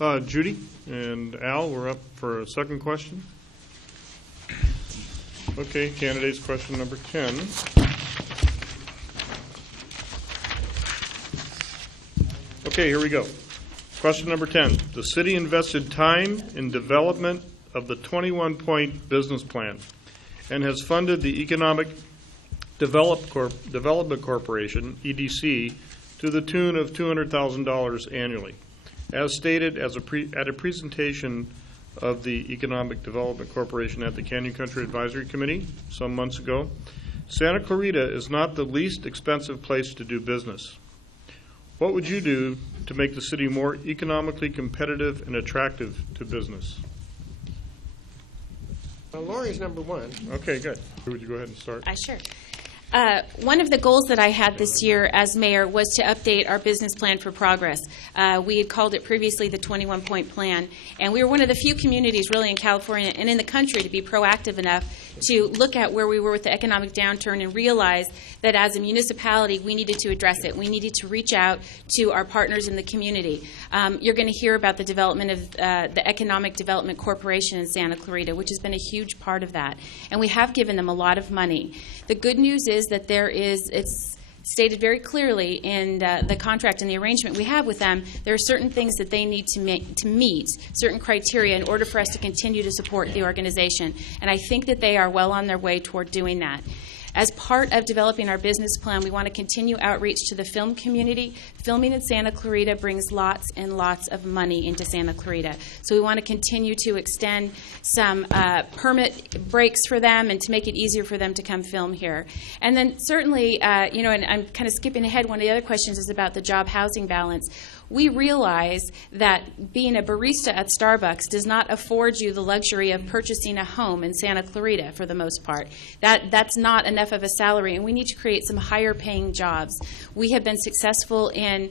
Judy and Al, we're up for a second question. Okay, candidates, question number 10. Okay, here we go. Question number 10. The city invested time in development of the 21-point business plan and has funded the Economic Development Corporation, EDC, to the tune of $200,000 annually. As stated at a presentation of the Economic Development Corporation at the Canyon Country Advisory Committee some months ago, Santa Clarita is not the least expensive place to do business. What would you do to make the city more economically competitive and attractive to business? Lori's number one. Okay, good. Would you go ahead and start? Sure. One of the goals that I had this year as mayor was to update our business plan for progress. We had called it previously the 21-point plan, and we were one of the few communities really in California and in the country to be proactive enough to look at where we were with the economic downturn and realize that as a municipality we needed to address it. We needed to reach out to our partners in the community. You're going to hear about the development of the Economic Development Corporation in Santa Clarita, which has been a huge part of that. And we have given them a lot of money. The good news is that it's stated very clearly in the contract and the arrangement we have with them, there are certain things that they need to meet, certain criteria in order for us to continue to support the organization. And I think that they are well on their way toward doing that. As part of developing our business plan, we want to continue outreach to the film community. Filming in Santa Clarita brings lots and lots of money into Santa Clarita. So we want to continue to extend some permit breaks for them and to make it easier for them to come film here. And then certainly, and I'm kind of skipping ahead, one of the other questions is about the job housing balance. We realize that being a barista at Starbucks does not afford you the luxury of purchasing a home in Santa Clarita for the most part. That's not enough of a salary, and we need to create some higher paying jobs. We have been successful in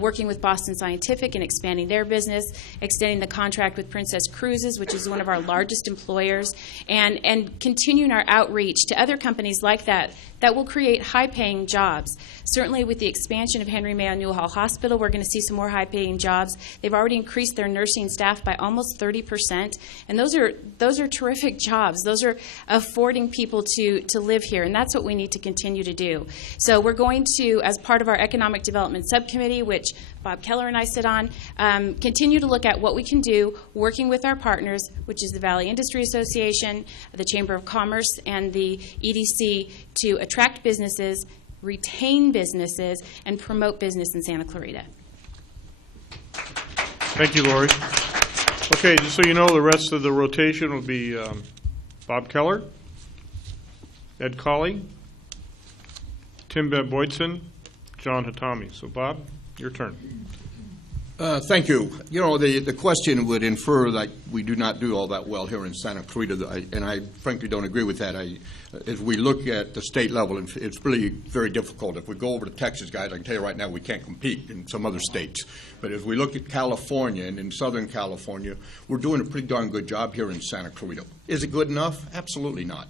working with Boston Scientific and expanding their business, extending the contract with Princess Cruises, which is one of our largest employers, and continuing our outreach to other companies like that will create high-paying jobs. Certainly with the expansion of Henry Mayo Newhall Hospital, we're going to see some more high-paying jobs. They've already increased their nursing staff by almost 30%, and those are terrific jobs. Those are affording people to live here, and that's what we need to continue to do. So we're going to, as part of our Economic Development Subcommittee, which Bob Keller and I sit on, continue to look at what we can do working with our partners, which is the Valley Industry Association, the Chamber of Commerce, and the EDC to attract businesses, retain businesses, and promote business in Santa Clarita. Thank you, Lori. Okay, just so you know, the rest of the rotation will be Bob Keller, Ed Colley, Tim Boydson, John Hatami. So, Bob, your turn. Thank you. You know, the question would infer that we do not do all that well here in Santa Clarita, and I frankly don't agree with that. As we look at the state level, it's really very difficult. If we go over to Texas, guys, I can tell you right now we can't compete in some other states. But as we look at California and in Southern California, we're doing a pretty darn good job here in Santa Clarita. Is it good enough? Absolutely not.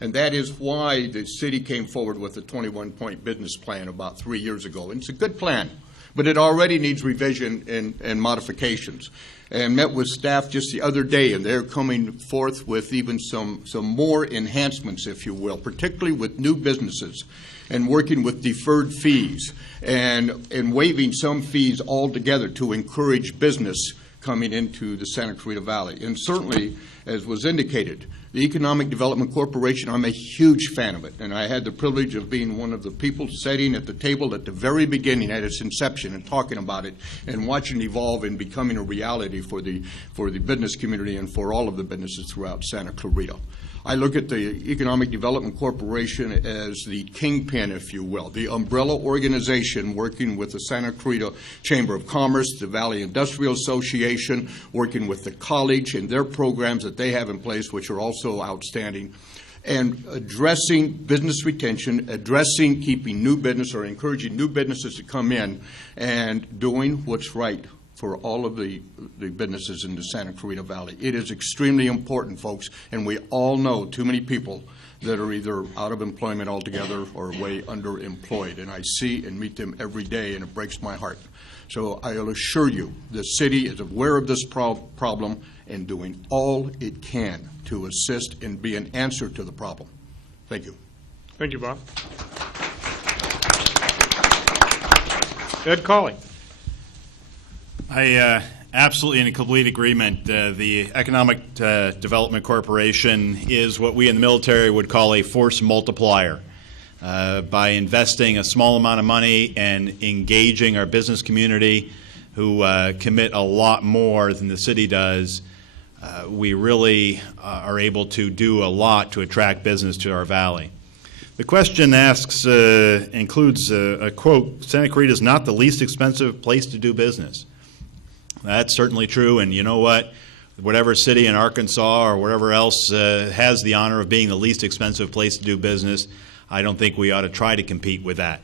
And that is why the city came forward with a 21-point business plan about 3 years ago. And it's a good plan, but it already needs revision and modifications. And met with staff just the other day, and they're coming forth with even some more enhancements, if you will, particularly with new businesses and working with deferred fees and waiving some fees altogether to encourage business coming into the Santa Clarita Valley. And certainly, as was indicated, the Economic Development Corporation, I'm a huge fan of it, and I had the privilege of being one of the people sitting at the table at the very beginning at its inception and talking about it and watching it evolve and becoming a reality for the business community and for all of the businesses throughout Santa Clarita. I look at the Economic Development Corporation as the kingpin, if you will, the umbrella organization working with the Santa Clarita Chamber of Commerce, the Valley Industrial Association, working with the college and their programs that they have in place, which are also outstanding, and addressing business retention, addressing keeping new business or encouraging new businesses to come in, and doing what's right for all of the businesses in the Santa Clarita Valley. It is extremely important, folks, and we all know too many people that are either out of employment altogether or way underemployed, and I see and meet them every day, and it breaks my heart. So I'll assure you, the city is aware of this problem and doing all it can to assist and be an answer to the problem. Thank you. Thank you, Bob. Ed Colley. I absolutely in complete agreement. The Economic Development Corporation is what we in the military would call a force multiplier. By investing a small amount of money and engaging our business community, who commit a lot more than the city does, we really are able to do a lot to attract business to our valley. The question includes a quote, "Santa Clarita is not the least expensive place to do business." That's certainly true, and you know what? Whatever city in Arkansas or whatever else has the honor of being the least expensive place to do business, I don't think we ought to try to compete with that.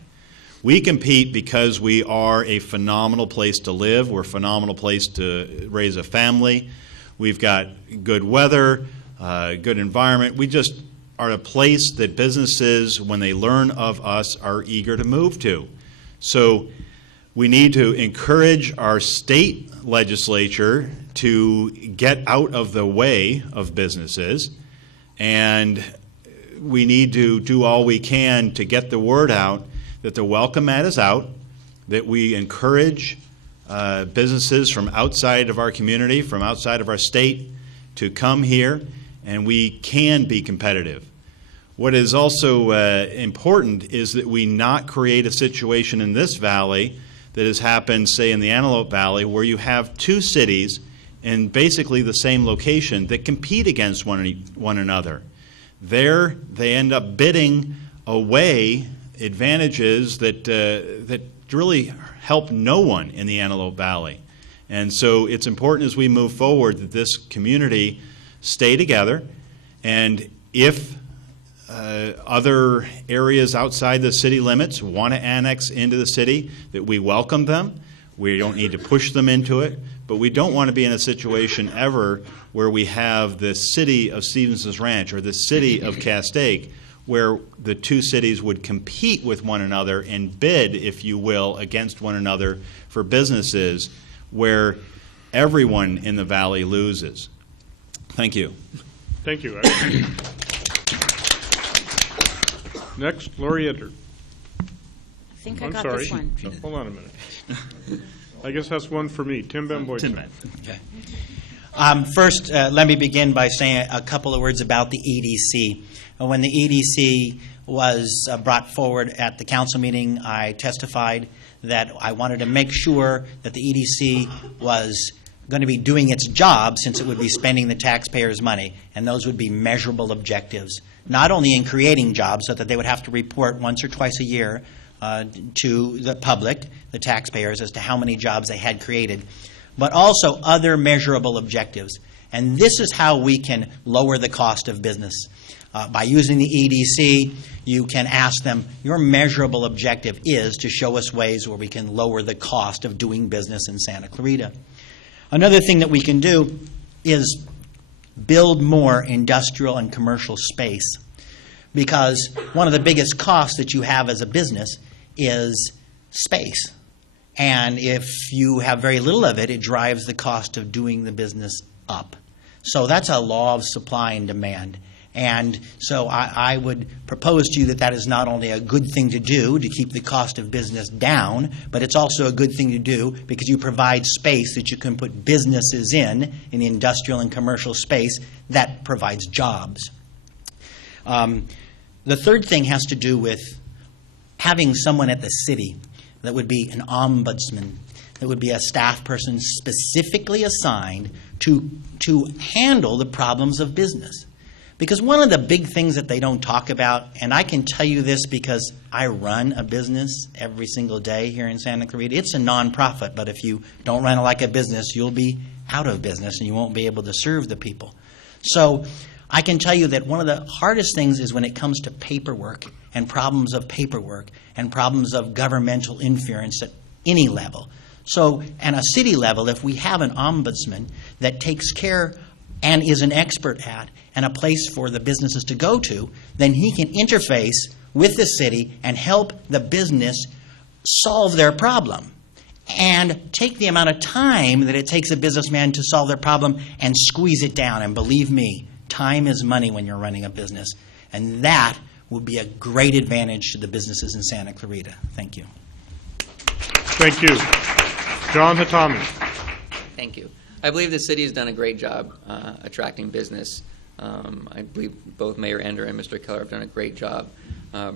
We compete because we are a phenomenal place to live. We're a phenomenal place to raise a family. We've got good weather, good environment. We just are a place that businesses, when they learn of us, are eager to move to. So we need to encourage our state legislature to get out of the way of businesses, and we need to do all we can to get the word out that the welcome mat is out, that we encourage businesses from outside of our community, from outside of our state, to come here, and we can be competitive. What is also important is that we not create a situation in this valley that has happened, say, in the Antelope Valley, where you have two cities in basically the same location that compete against one another. There, they end up bidding away advantages that really help no one in the Antelope Valley. And so it's important as we move forward that this community stay together, and if other areas outside the city limits want to annex into the city, that we welcome them. We don't need to push them into it, but we don't want to be in a situation ever where we have the city of Stevenson's Ranch or the city of Castaic, where the two cities would compete with one another and bid, if you will, against one another for businesses, where everyone in the valley loses. Thank you. Thank you. Next, Lori Enter. I think I got sorry. this one. Oh, hold on a minute. I guess that's one for me. Tim Van Boyden. Okay. First, let me begin by saying a couple of words about the EDC. When the EDC was brought forward at the council meeting, I testified that I wanted to make sure that the EDC was going to be doing its job, since it would be spending the taxpayers' money, and those would be measurable objectives, not only in creating jobs so that they would have to report once or twice a year to the public, the taxpayers, as to how many jobs they had created, but also other measurable objectives. And this is how we can lower the cost of business. By using the EDC, you can ask them, your measurable objective is to show us ways where we can lower the cost of doing business in Santa Clarita. Another thing that we can do is build more industrial and commercial space, because one of the biggest costs that you have as a business is space. And if you have very little of it, it drives the cost of doing the business up. So that's a law of supply and demand. And so I would propose to you that that is not only a good thing to do to keep the cost of business down, but it's also a good thing to do because you provide space that you can put businesses in the industrial and commercial space that provides jobs. The third thing has to do with having someone at the city that would be an ombudsman, that would be a staff person specifically assigned to handle the problems of business. Because one of the big things that they don't talk about, and I can tell you this because I run a business every single day here in Santa Clarita. It's a nonprofit, but if you don't run it like a business, you'll be out of business and you won't be able to serve the people. So I can tell you that one of the hardest things is when it comes to paperwork and problems of governmental interference at any level. So, at a city level, if we have an ombudsman that takes care and is an expert at, and a place for the businesses to go to, then he can interface with the city and help the business solve their problem. And take the amount of time that it takes a businessman to solve their problem and squeeze it down. And believe me, time is money when you're running a business. And that would be a great advantage to the businesses in Santa Clarita. Thank you. Thank you. John Hatami. Thank you. I believe the city has done a great job attracting business. I believe both Mayor Ender and Mr. Keller have done a great job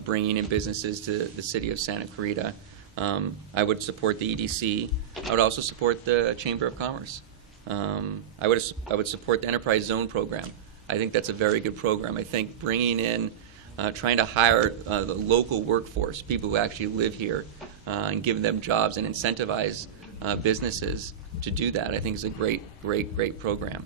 bringing in businesses to the city of Santa Clarita. I would support the EDC. I would also support the Chamber of Commerce. I would support the Enterprise Zone program. I think that's a very good program. I think bringing in, trying to hire the local workforce, people who actually live here, and give them jobs and incentivize businesses to do that, I think is a great program.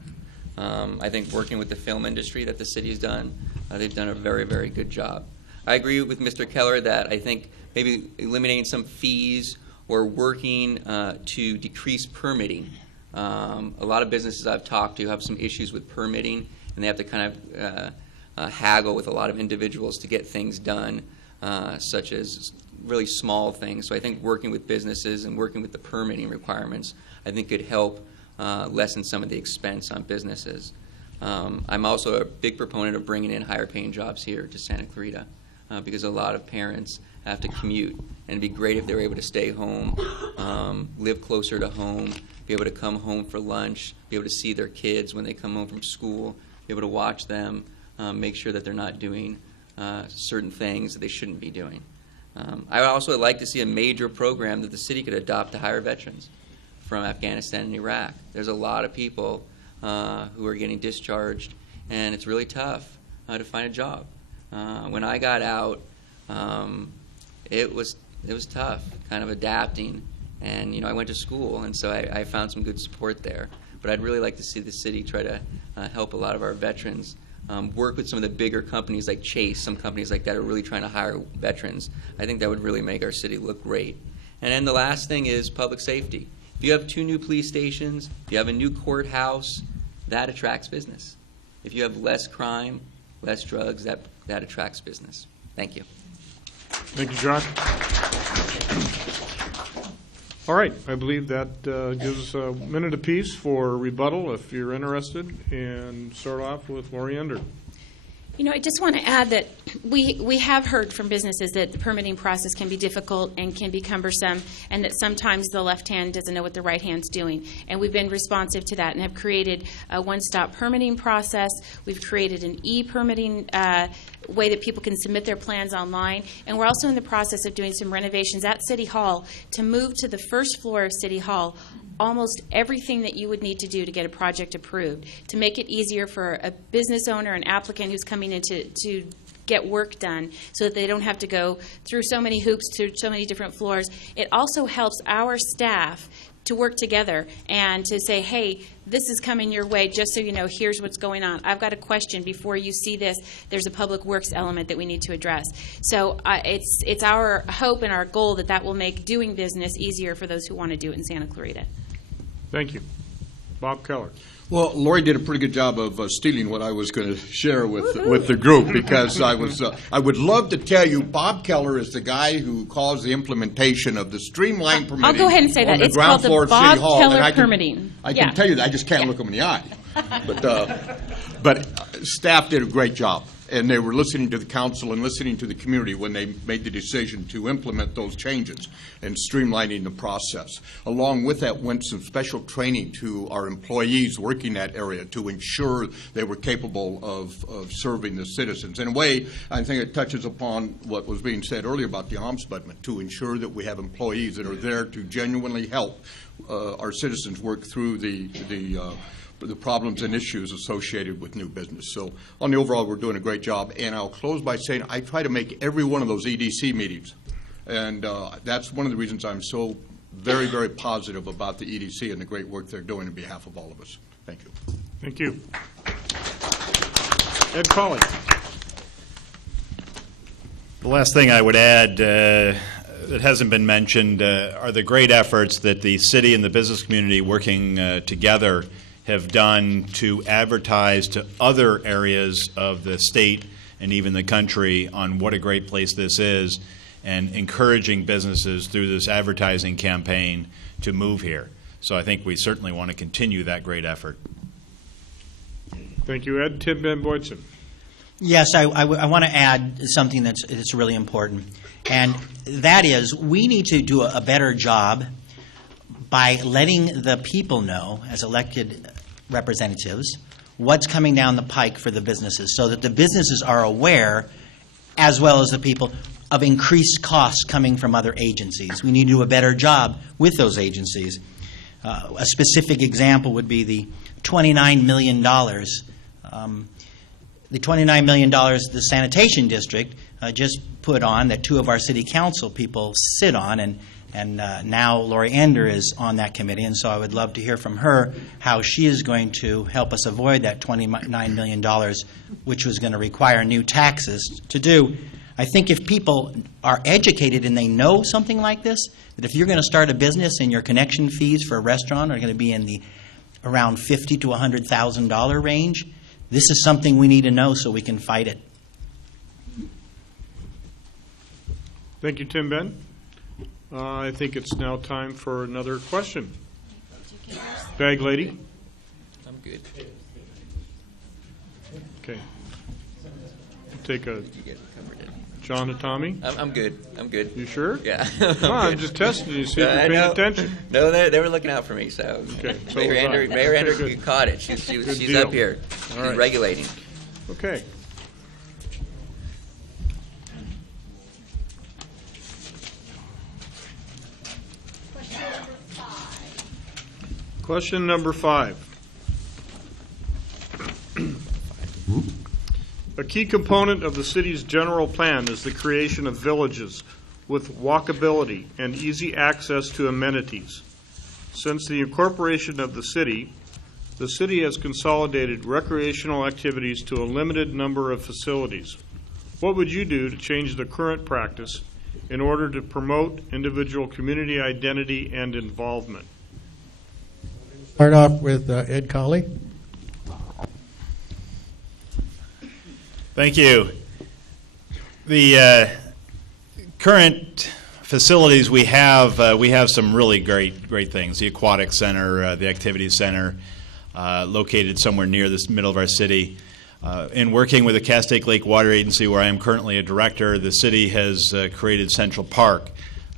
I think working with the film industry that the city has done, they've done a very, very good job. I agree with Mr. Keller that I think maybe eliminating some fees or working to decrease permitting. A lot of businesses I've talked to have some issues with permitting, and they have to kind of haggle with a lot of individuals to get things done, such as really small things. So I think working with businesses and working with the permitting requirements, I think could help lessen some of the expense on businesses. I'm also a big proponent of bringing in higher paying jobs here to Santa Clarita because a lot of parents have to commute, and it'd be great if they were able to stay home, live closer to home, be able to come home for lunch, be able to see their kids when they come home from school, be able to watch them, make sure that they're not doing certain things that they shouldn't be doing. I would also like to see a major program that the city could adopt to hire veterans from Afghanistan and Iraq. There's a lot of people who are getting discharged, and it's really tough to find a job. When I got out, it was tough, kind of adapting, and I went to school, and so I found some good support there. But I'd really like to see the city try to help a lot of our veterans. Work with some of the bigger companies like Chase, some companies like that are really trying to hire veterans. I think that would really make our city look great. And then the last thing is public safety. If you have 2 new police stations, if you have a new courthouse, that attracts business. If you have less crime, less drugs, that attracts business. Thank you. Thank you, John. All right, I believe that gives us a minute apiece for rebuttal if you're interested, and start off with Lori Ender. I just want to add that we have heard from businesses that the permitting process can be difficult and can be cumbersome, and that sometimes the left hand doesn't know what the right hand's doing. And we've been responsive to that and have created a one-stop permitting process. We've created an e-permitting way that people can submit their plans online. And we're also in the process of doing some renovations at City Hall to move to the first floor of City Hall almost everything that you would need to do to get a project approved, to make it easier for a business owner, an applicant who's coming in to get work done so that they don't have to go through so many hoops, through so many different floors. It also helps our staff to work together and to say, hey, this is coming your way, just so you know, here's what's going on. I've got a question before you see this. There's a public works element that we need to address. So it's our hope and our goal that that will make doing business easier for those who want to do it in Santa Clarita. Thank you. Bob Keller. Well, Lori did a pretty good job of stealing what I was going to share with the group, because I would love to tell you Bob Keller is the guy who caused the implementation of the streamlined permitting. I'll go ahead and say that. It's called the Bob Keller permitting. I can tell you that. I just can't look him in the eye. But staff did a great job, and they were listening to the council and listening to the community when they made the decision to implement those changes and streamlining the process. Along with that went some special training to our employees working that area to ensure they were capable of serving the citizens. In a way, I think it touches upon what was being said earlier about the ombudsman, to ensure that we have employees that are there to genuinely help our citizens work through the problems and issues associated with new business. So on the overall, we're doing a great job. And I'll close by saying I try to make every one of those EDC meetings. And that's one of the reasons I'm so very, very positive about the EDC and the great work they're doing on behalf of all of us. Thank you. Thank you. Ed Colley. The last thing I would add, that hasn't been mentioned are the great efforts that the city and the business community working together have done to advertise to other areas of the state and even the country on what a great place this is, and encouraging businesses through this advertising campaign to move here. So I think we certainly want to continue that great effort. Thank you, Ed. Tim Van Boydsen. Yes, I want to add something that's really important, and that is we need to do a better job by letting the people know, as elected representatives, what's coming down the pike for the businesses, so that the businesses are aware, as well as the people, of increased costs coming from other agencies. We need to do a better job with those agencies. A specific example would be the $29 million. The $29 million the sanitation district just put on that two of our city council people sit on, and now Lori Ender is on that committee, and so I would love to hear from her how she is going to help us avoid that $29 million, which was going to require new taxes to do. I think if people are educated and they know something like this, that if you're going to start a business and your connection fees for a restaurant are going to be in the around $50,000 to $100,000 range, this is something we need to know so we can fight it. Thank you, Tim Ben. I think it's now time for another question. Bag lady. I'm good. Okay. Take a You get covered in. John and Tommy. I'm good. I'm good. You sure? Yeah. Come on, I'm just testing you, see if I you're paying know. attention. No, they were looking out for me. So Okay, so Mayor was I. Ender, Mayor Okay, Ender good. caught it. She's Good she's deal. up here. She's All right. regulating. Okay. Question number 5. A key component of the city's general plan is the creation of villages with walkability and easy access to amenities. Since the incorporation of the city has consolidated recreational activities to a limited number of facilities. What would you do to change the current practice in order to promote individual community identity and involvement? Start off with Ed Colley. Thank you. The current facilities we have some really great things. The aquatic center, the activity center, located somewhere near the middle of our city. In working with the Castaic Lake Water Agency, where I am currently a director, the city has created Central Park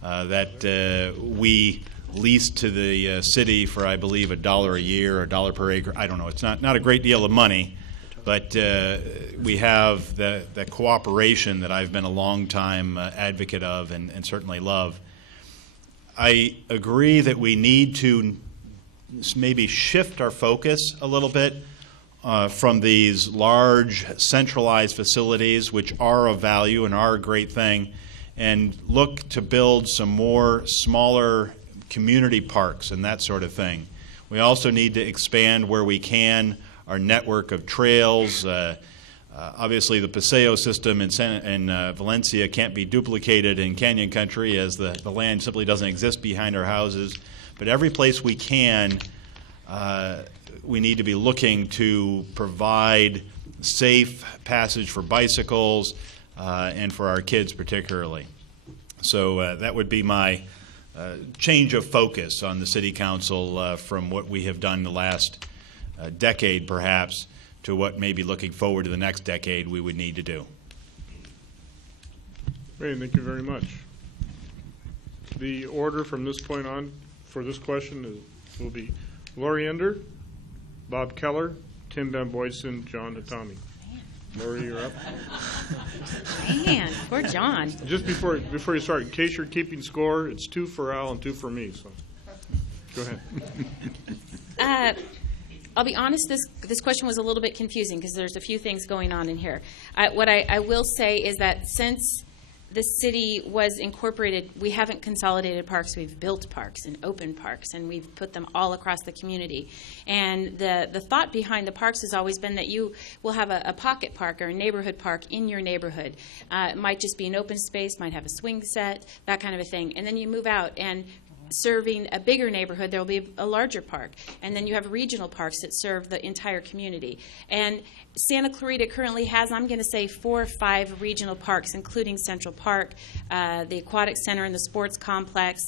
that we lease to the city for, I believe, $1 a year or $1 per acre. I don't know. It's not a great deal of money, but we have the cooperation that I've been a long time advocate of and certainly love. I agree that we need to maybe shift our focus a little bit from these large centralized facilities, which are of value and are a great thing, and look to build some more smaller community parks and that sort of thing. We also need to expand where we can our network of trails. Obviously, the Paseo system in Valencia can't be duplicated in Canyon Country, as the land simply doesn't exist behind our houses. But every place we can, we need to be looking to provide safe passage for bicycles and for our kids particularly. So that would be my change of focus on the City Council from what we have done the last decade perhaps to what maybe looking forward to the next decade we would need to do. Great, thank you very much. The order from this point on for this question will be Lori Ender, Bob Keller, Tim Van Boysen, John Natami. Lori, you're up. Man, poor John. Just before you start, in case you're keeping score, it's 2 for Al and 2 for me. So, go ahead. I'll be honest, this question was a little bit confusing because there's a few things going on in here. What I will say is that since the city was incorporated, we haven't consolidated parks, we've built parks and opened parks, and we've put them all across the community. And the thought behind the parks has always been that you will have a pocket park or a neighborhood park in your neighborhood. It might just be an open space, might have a swing set, that kind of a thing. And then you move out, and serving a bigger neighborhood, there will be a larger park. And then you have regional parks that serve the entire community. And Santa Clarita currently has, I'm going to say, 4 or 5 regional parks, including Central Park, the Aquatic Center and the Sports Complex,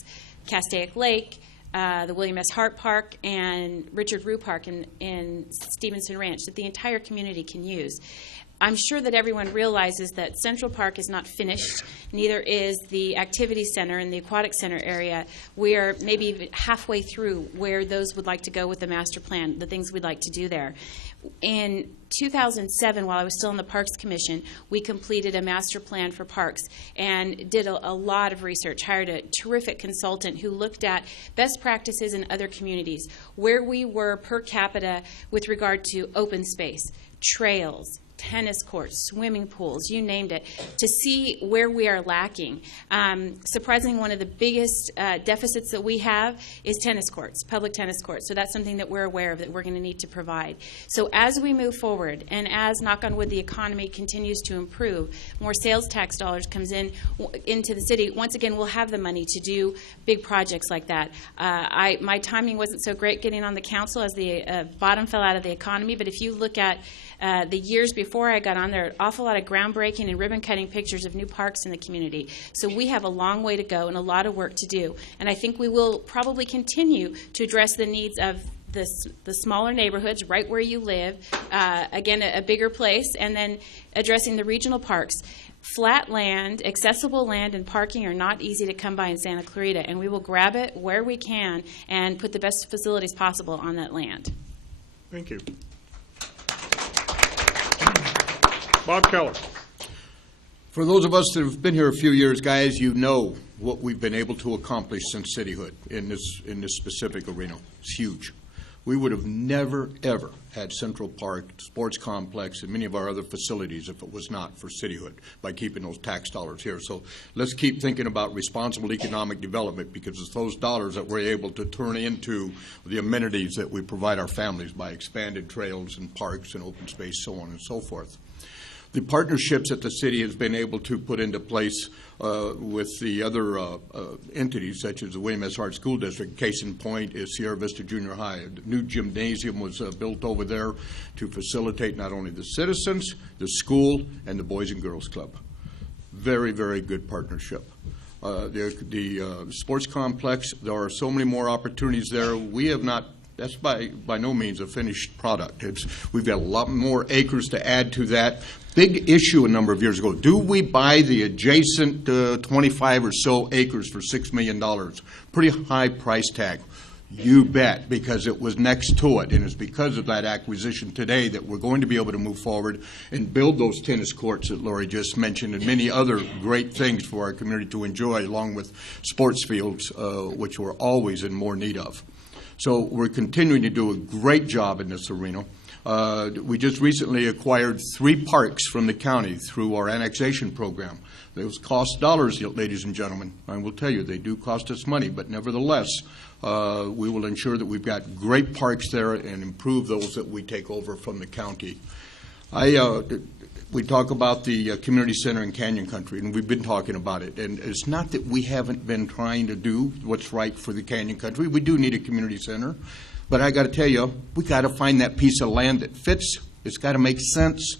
Castaic Lake, the William S. Hart Park, and Richard Rue Park in Stevenson Ranch that the entire community can use. I'm sure that everyone realizes that Central Park is not finished, neither is the Activity Center and the Aquatic Center area. We are maybe even halfway through where those would like to go with the master plan, the things we'd like to do there. In 2007, while I was still in the Parks Commission, we completed a master plan for parks and did a lot of research, hired a terrific consultant who looked at best practices in other communities, where we were per capita with regard to open space, trails, tennis courts, swimming pools, you named it, to see where we are lacking. Surprisingly, one of the biggest deficits that we have is tennis courts, public tennis courts. So that's something that we're aware of that we're going to need to provide. So as we move forward, and as, knock on wood, the economy continues to improve, more sales tax dollars comes into the city, once again, we'll have the money to do big projects like that. My timing wasn't so great getting on the council as the bottom fell out of the economy, but if you look at the years before I got on, there are an awful lot of groundbreaking and ribbon-cutting pictures of new parks in the community. So we have a long way to go and a lot of work to do. And I think we will probably continue to address the needs of the smaller neighborhoods right where you live, again, a bigger place, and then addressing the regional parks. Flat land, accessible land, and parking are not easy to come by in Santa Clarita, and we will grab it where we can and put the best facilities possible on that land. Thank you. Bob Keller. For those of us that have been here a few years, guys, you know what we've been able to accomplish since cityhood in this specific arena. It's huge. We would have never, ever had Central Park, Sports Complex, and many of our other facilities if it was not for cityhood by keeping those tax dollars here. So let's keep thinking about responsible economic development, because it's those dollars that we're able to turn into the amenities that we provide our families by expanded trails and parks and open space, so on and so forth. The partnerships that the city has been able to put into place with the other entities, such as the William S. Hart School District, case in point is Sierra Vista Junior High. The new gymnasium was built over there to facilitate not only the citizens, the school, and the Boys and Girls Club. Very, very good partnership. The sports complex, there are so many more opportunities there. We have not, that's by no means a finished product. We've got a lot more acres to add to that. Big issue a number of years ago. Do we buy the adjacent 25 or so acres for $6 million? Pretty high price tag. You bet, because it was next to it. And it's because of that acquisition today that we're going to be able to move forward and build those tennis courts that Lori just mentioned and many other great things for our community to enjoy, along with sports fields, which we're always in more need of. So we're continuing to do a great job in this arena. We just recently acquired 3 parks from the county through our annexation program. Those cost dollars, ladies and gentlemen. I will tell you, they do cost us money, but nevertheless, we will ensure that we've got great parks there and improve those that we take over from the county. We talk about the community center in Canyon Country, and we've been talking about it. And it's not that we haven't been trying to do what's right for the Canyon Country. We do need a community center. But I got to tell you, we got to find that piece of land that fits. It's got to make sense,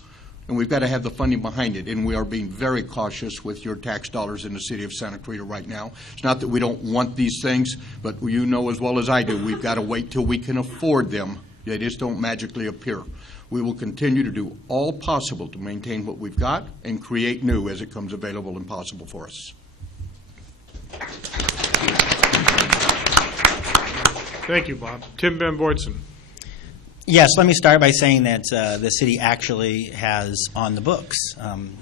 and we've got to have the funding behind it. And we are being very cautious with your tax dollars in the city of Santa Clarita right now. It's not that we don't want these things, but you know as well as I do, we've got to wait till we can afford them. They just don't magically appear. We will continue to do all possible to maintain what we've got and create new as it comes available and possible for us. Thank you, Bob. Tim Van Boydsen. Yes, let me start by saying that the city actually has on the books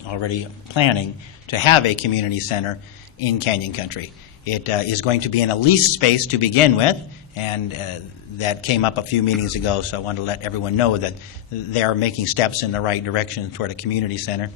already planning to have a community center in Canyon Country. It is going to be in a leased space to begin with, and that came up a few meetings ago, so I want to let everyone know that they are making steps in the right direction toward a community center.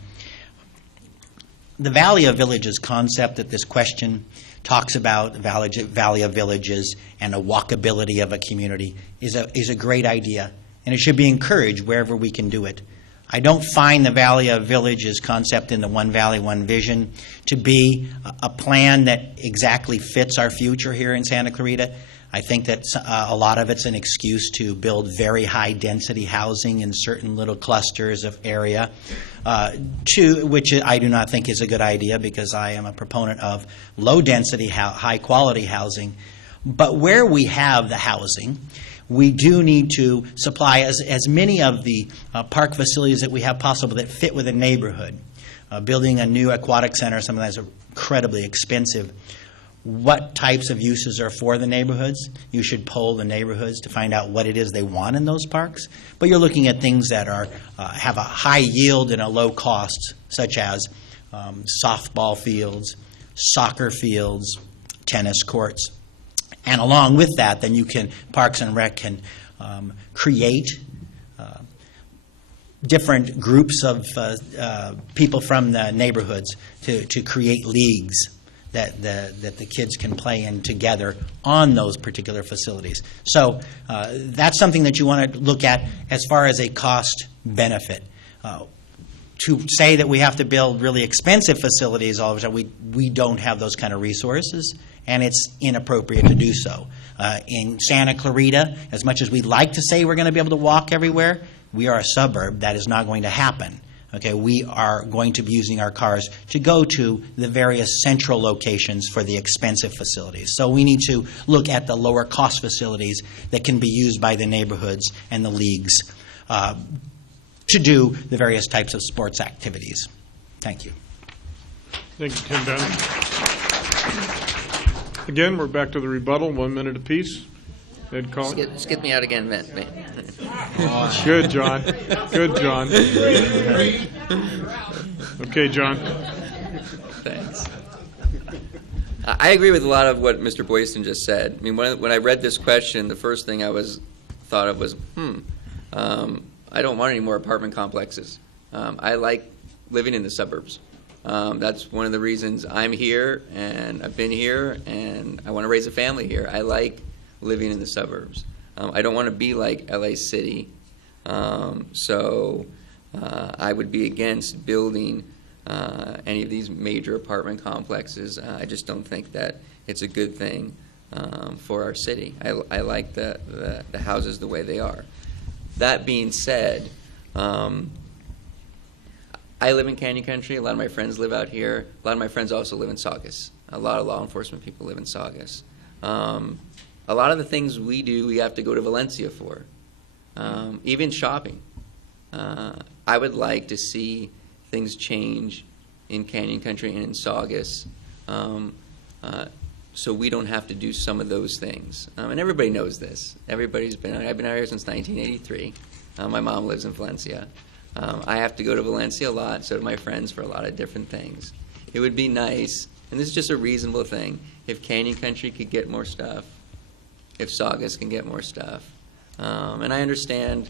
the Valley of Villages concept that this question talks about, Valley of Villages and a walkability of a community, is a great idea, and it should be encouraged wherever we can do it. I don't find the Valley of Villages concept in the One Valley, One Vision to be a plan that exactly fits our future here in Santa Clarita. I think that a lot of it's an excuse to build very high-density housing in certain little clusters of area, which I do not think is a good idea because I am a proponent of low-density, high-quality housing. But where we have the housing, we do need to supply as many of the park facilities that we have possible that fit with a neighborhood. Building a new aquatic center, something that's incredibly expensive. What types of uses are for the neighborhoods? You should poll the neighborhoods to find out what it is they want in those parks. But you're looking at things that are have a high yield and a low cost, such as softball fields, soccer fields, tennis courts. And along with that, then Parks and Rec can create different groups of people from the neighborhoods to create leagues that the kids can play in together on those particular facilities. So that's something that you want to look at as far as a cost benefit. To say that we have to build really expensive facilities all of a sudden, we don't have those kind of resources, and it's inappropriate to do so. In Santa Clarita, as much as we'd like to say we're going to be able to walk everywhere, we are a suburb. That is not going to happen. Okay, we are going to be using our cars to go to the various central locations for the expensive facilities. So we need to look at the lower cost facilities that can be used by the neighborhoods and the leagues to do the various types of sports activities. Thank you. Thank you, Tim Dunn. Again, we're back to the rebuttal, 1 minute apiece. Ed Collins. Just get me out again, man. Good, John. Good, John. Okay, John. Thanks. I agree with a lot of what Mr. Boyston just said. I mean, when I read this question, the first thing I thought of was, I don't want any more apartment complexes. I like living in the suburbs. That's one of the reasons I'm here, and I've been here, and I want to raise a family here. I like living in the suburbs. I don't want to be like LA City, so I would be against building any of these major apartment complexes. I just don't think that it's a good thing for our city. I like the houses the way they are. That being said, I live in Canyon Country. A lot of my friends live out here. A lot of my friends also live in Saugus. A lot of law enforcement people live in Saugus. A lot of the things we do, we have to go to Valencia for. Even shopping. I would like to see things change in Canyon Country and in Saugus, so we don't have to do some of those things. And everybody knows this. I've been out here since 1983. My mom lives in Valencia. I have to go to Valencia a lot, so do my friends, for a lot of different things. It would be nice, and this is just a reasonable thing, if Canyon Country could get more stuff, if Saugus can get more stuff. And I understand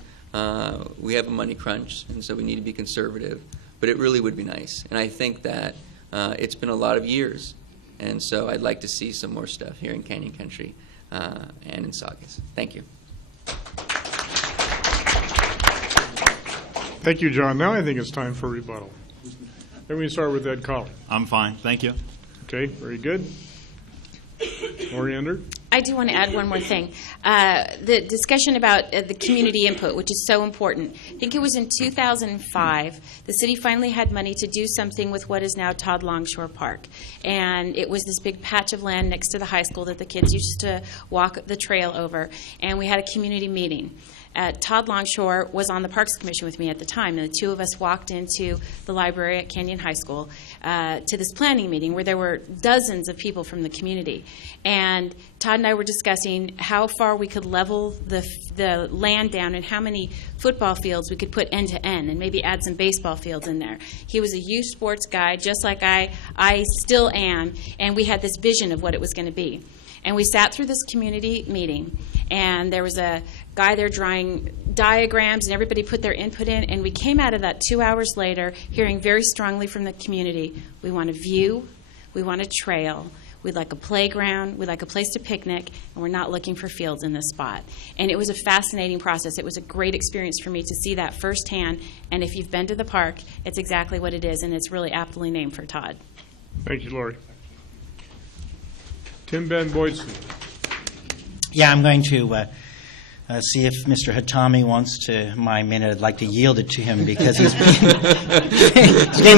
we have a money crunch, and so we need to be conservative, but it really would be nice. And I think that it's been a lot of years, and so I'd like to see some more stuff here in Canyon Country and in Saugus. Thank you. Thank you, John. Now I think it's time for rebuttal. Let me start with Ed Collins. I'm fine. Thank you. Okay, very good. Oriander? I do want to add one more thing. The discussion about the community input, which is so important. I think it was in 2005, the city finally had money to do something with what is now Todd Longshore Park. And it was this big patch of land next to the high school that the kids used to walk the trail over. And we had a community meeting. Todd Longshore was on the Parks Commission with me at the time, and the two of us walked into the library at Canyon High School to this planning meeting where there were dozens of people from the community. And Todd and I were discussing how far we could level the land down and how many football fields we could put end to end and maybe add some baseball fields in there. He was a youth sports guy, just like I still am, and we had this vision of what it was going to be. And we sat through this community meeting, and there was a guy there drawing diagrams, and everybody put their input in, and we came out of that 2 hours later hearing very strongly from the community, we want a view, we want a trail, we'd like a playground, we'd like a place to picnic, and we're not looking for fields in this spot. And it was a fascinating process. It was a great experience for me to see that firsthand, and if you've been to the park, it's exactly what it is, and it's really aptly named for Todd. Thank you, Lori. Tim Ben Boydson. Yeah, I'm going to see if Mr. Hatami wants to my minute. I'd like to yield it to him because he's giving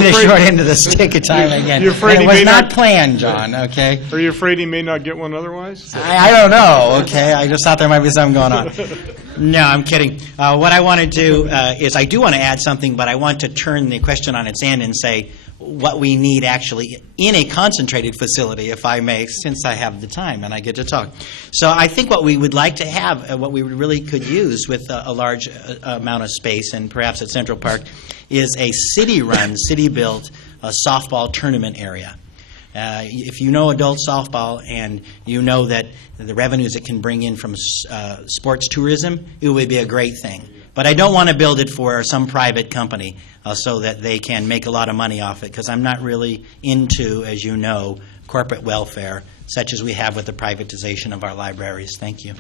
the short end of the stick at time again. You're afraid and he it was may not planned, John, okay? Are you afraid he may not get one otherwise? I don't know, okay? I just thought there might be something going on. No, I'm kidding. What I want to do is I do want to add something, but I want to turn the question on its end and say what we need actually in a concentrated facility, if I may, since I have the time and I get to talk. So I think what we would like to have, what we really could use with a large amount of space, and perhaps at Central Park, is a city-run, city-built softball tournament area. If you know adult softball and you know that the revenues it can bring in from sports tourism, it would be a great thing. But I don't want to build it for some private company so that they can make a lot of money off it, because I'm not really into, as you know, corporate welfare, such as we have with the privatization of our libraries. Thank you.